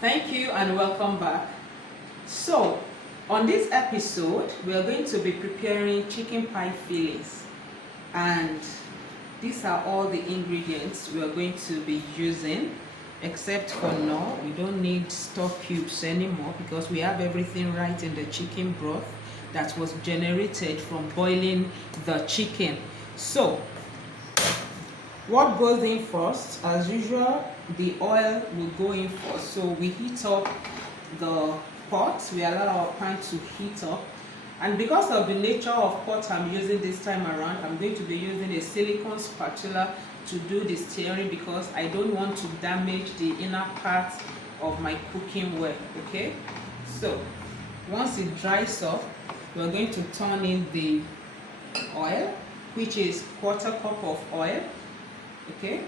Thank you and welcome back. So, on this episode, we are going to be preparing chicken pie fillings, and these are all the ingredients we are going to be using. Except for now, we don't need stock cubes anymore because we have everything right in the chicken broth that was generated from boiling the chicken. So, what goes in first? As usual, the oil will go in first. So we heat up the pot. We allow our pan to heat up. And because of the nature of pot I'm using this time around, I'm going to be using a silicone spatula to do the stirring because I don't want to damage the inner part of my cooking well. Okay? So once it dries off, we're going to turn in the oil, which is quarter cup of oil. Okay,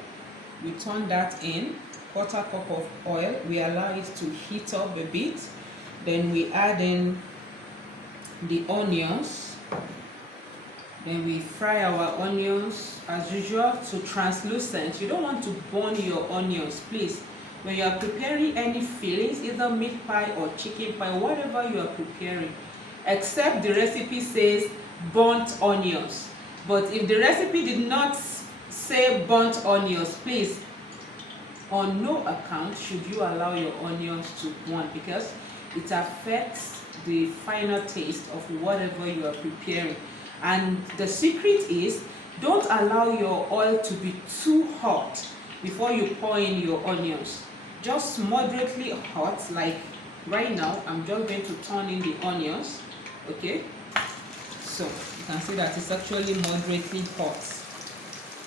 we turn that in, quarter cup of oil. We allow it to heat up a bit. Then we add in the onions. Then we fry our onions as usual to translucent. You don't want to burn your onions, please. When you are preparing any fillings, either meat pie or chicken pie, whatever you are preparing, except the recipe says burnt onions. But if the recipe did not say burnt onions, please, on no account should you allow your onions to burn because it affects the final taste of whatever you are preparing. And the secret is, don't allow your oil to be too hot before you pour in your onions. Just moderately hot, like right now. I'm just going to turn in the onions. Okay, so you can see that it's actually moderately hot.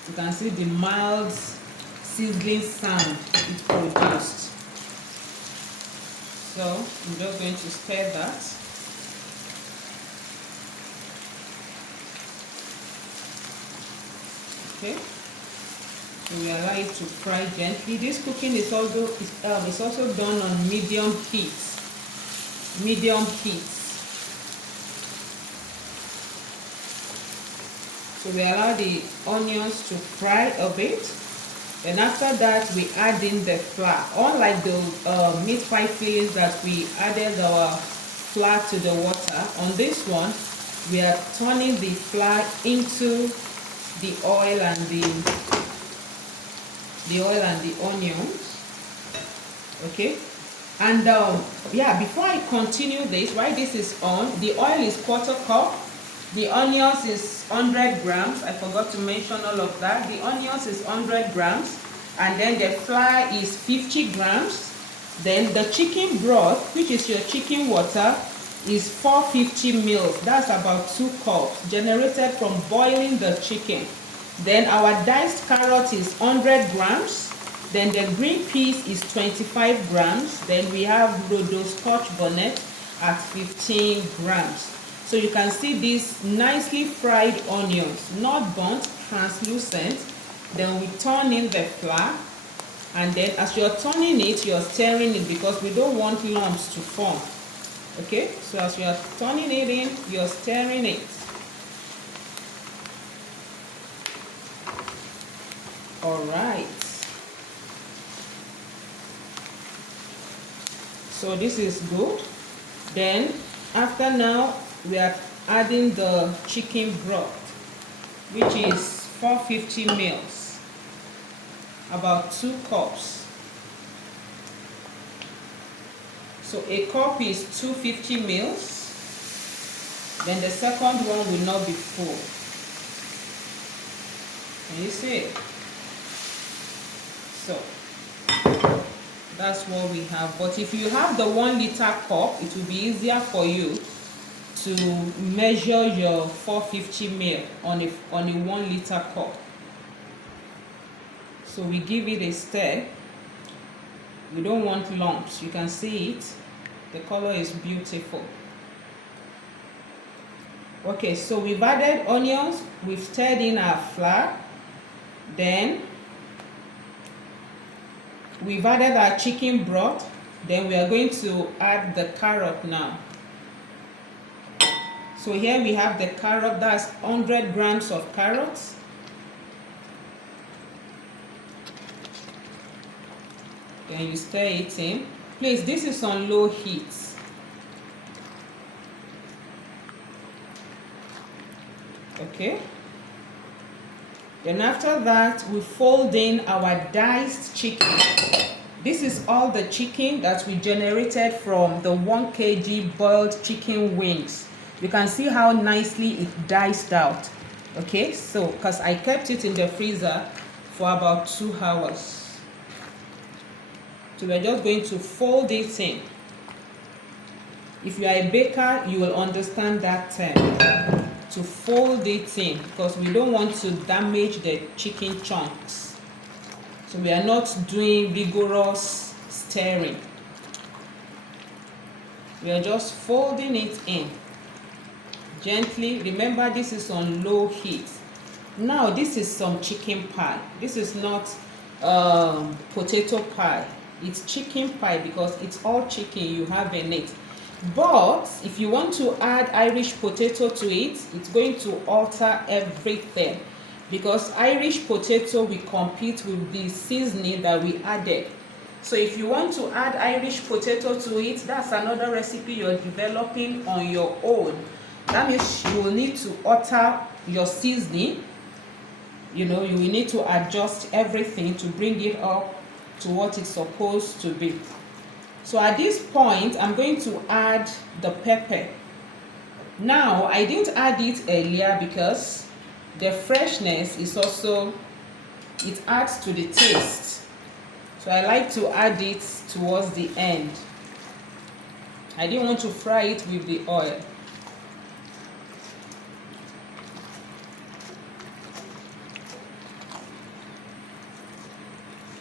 You can see the mild sizzling sound it produced. So I'm just going to stir that. Okay. So we allow it to fry gently. This cooking is also done on medium heat. Medium heat. So we allow the onions to fry a bit. Then after that, we add in the flour. Unlike the meat pie fillings that we added our flour to the water, on this one, we are turning the flour into the oil and the onions. Okay. And yeah, before I continue this, while this is on, the oil is quarter cup. The onions is 100 grams. I forgot to mention all of that. The onions is 100 grams. And then the flour is 50 grams. Then the chicken broth, which is your chicken water, is 450 mils. That's about 2 cups, generated from boiling the chicken. Then our diced carrot is 100 grams. Then the green peas is 25 grams. Then we have Rodo Scotch bonnet at 15 grams. So you can see these nicely fried onions, not burnt, translucent. Then we turn in the flour, and then as you're turning it, you're stirring it because we don't want lumps to form. Okay, so as you're turning it in, you're stirring it. All right. So this is good. Then after now, we are adding the chicken broth, which is 450 mils, about 2 cups. So a cup is 250 mils. Then the second one will not be full. Can you see it? So that's what we have. But if you have the 1 liter cup, it will be easier for you to measure your 450 ml on a 1 liter cup. So we give it a stir. We don't want lumps. You can see it. The color is beautiful. Okay, so we've added onions. We've stirred in our flour. Then we've added our chicken broth. Then we are going to add the carrot now. So here we have the carrot. That's 100 grams of carrots. Then you stir it in. Please, this is on low heat. Okay. Then after that, we fold in our diced chicken. This is all the chicken that we generated from the 1 kg boiled chicken wings. You can see how nicely it diced out. Okay, so because I kept it in the freezer for about 2 hours. So we're just going to fold it in. If you are a baker, you will understand that term. To fold it in, because we don't want to damage the chicken chunks. So we are not doing rigorous stirring. We are just folding it in gently. Remember, this is on low heat. Now this is some chicken pie. This is not potato pie. It's chicken pie because it's all chicken you have in it. But if you want to add Irish potato to it, it's going to alter everything, because Irish potato will compete with the seasoning that we added. So if you want to add Irish potato to it, that's another recipe you're developing on your own. That means you will need to alter your seasoning. You know, you will need to adjust everything to bring it up to what it's supposed to be. So at this point, I'm going to add the pepper. Now, I didn't add it earlier because the freshness is also, it adds to the taste. So I like to add it towards the end. I didn't want to fry it with the oil.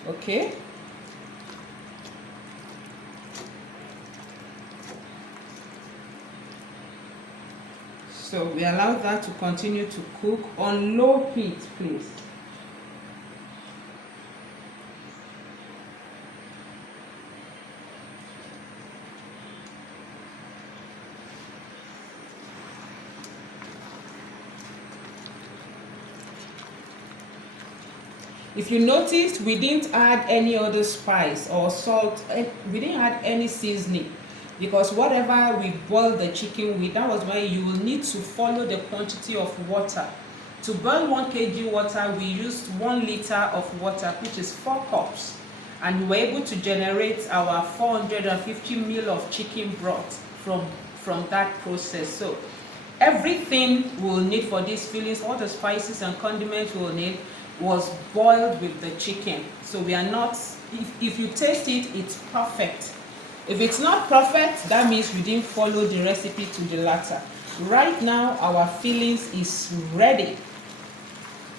Okay. So we allow that to continue to cook on low heat, please. If you noticed, we didn't add any other spice or salt. We didn't add any seasoning, because whatever we boil the chicken with, that was why you will need to follow the quantity of water. To boil 1 kg water, we used 1 liter of water, which is 4 cups. And we were able to generate our 450 ml of chicken broth from that process. So everything we'll need for these fillings, all the spices and condiments we'll need, was boiled with the chicken. So we are not, if you taste it, it's perfect. If it's not perfect, that means we didn't follow the recipe to the letter. Right now, our fillings is ready.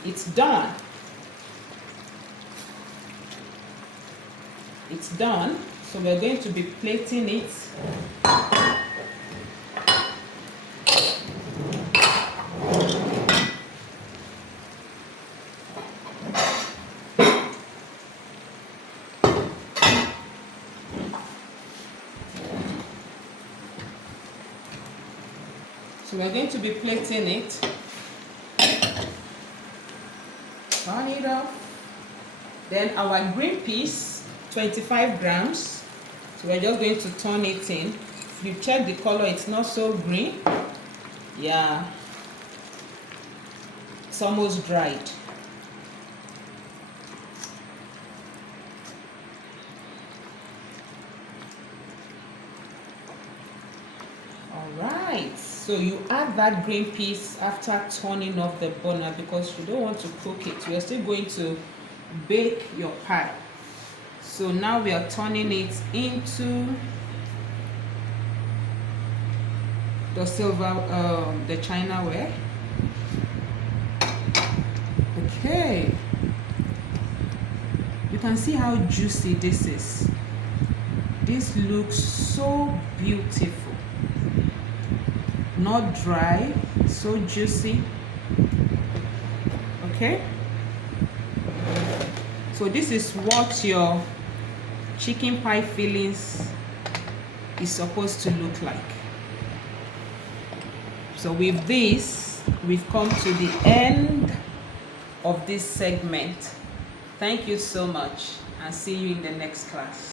It's done. It's done. So we're going to be plating it. So we're going to be plating it. Turn it off. Then our green peas, 25 grams. So we're just going to turn it in. If you check the color, it's not so green. Yeah. It's almost dried. Alright, so you add that green peas after turning off the burner, because you don't want to cook it. You are still going to bake your pie. So now we are turning it into the silver, the chinaware. Okay, you can see how juicy this is. This looks so beautiful. Not dry, so juicy. Okay, so this is what your chicken pie fillings is supposed to look like. So with this, we've come to the end of this segment. Thank you so much, and see you in the next class.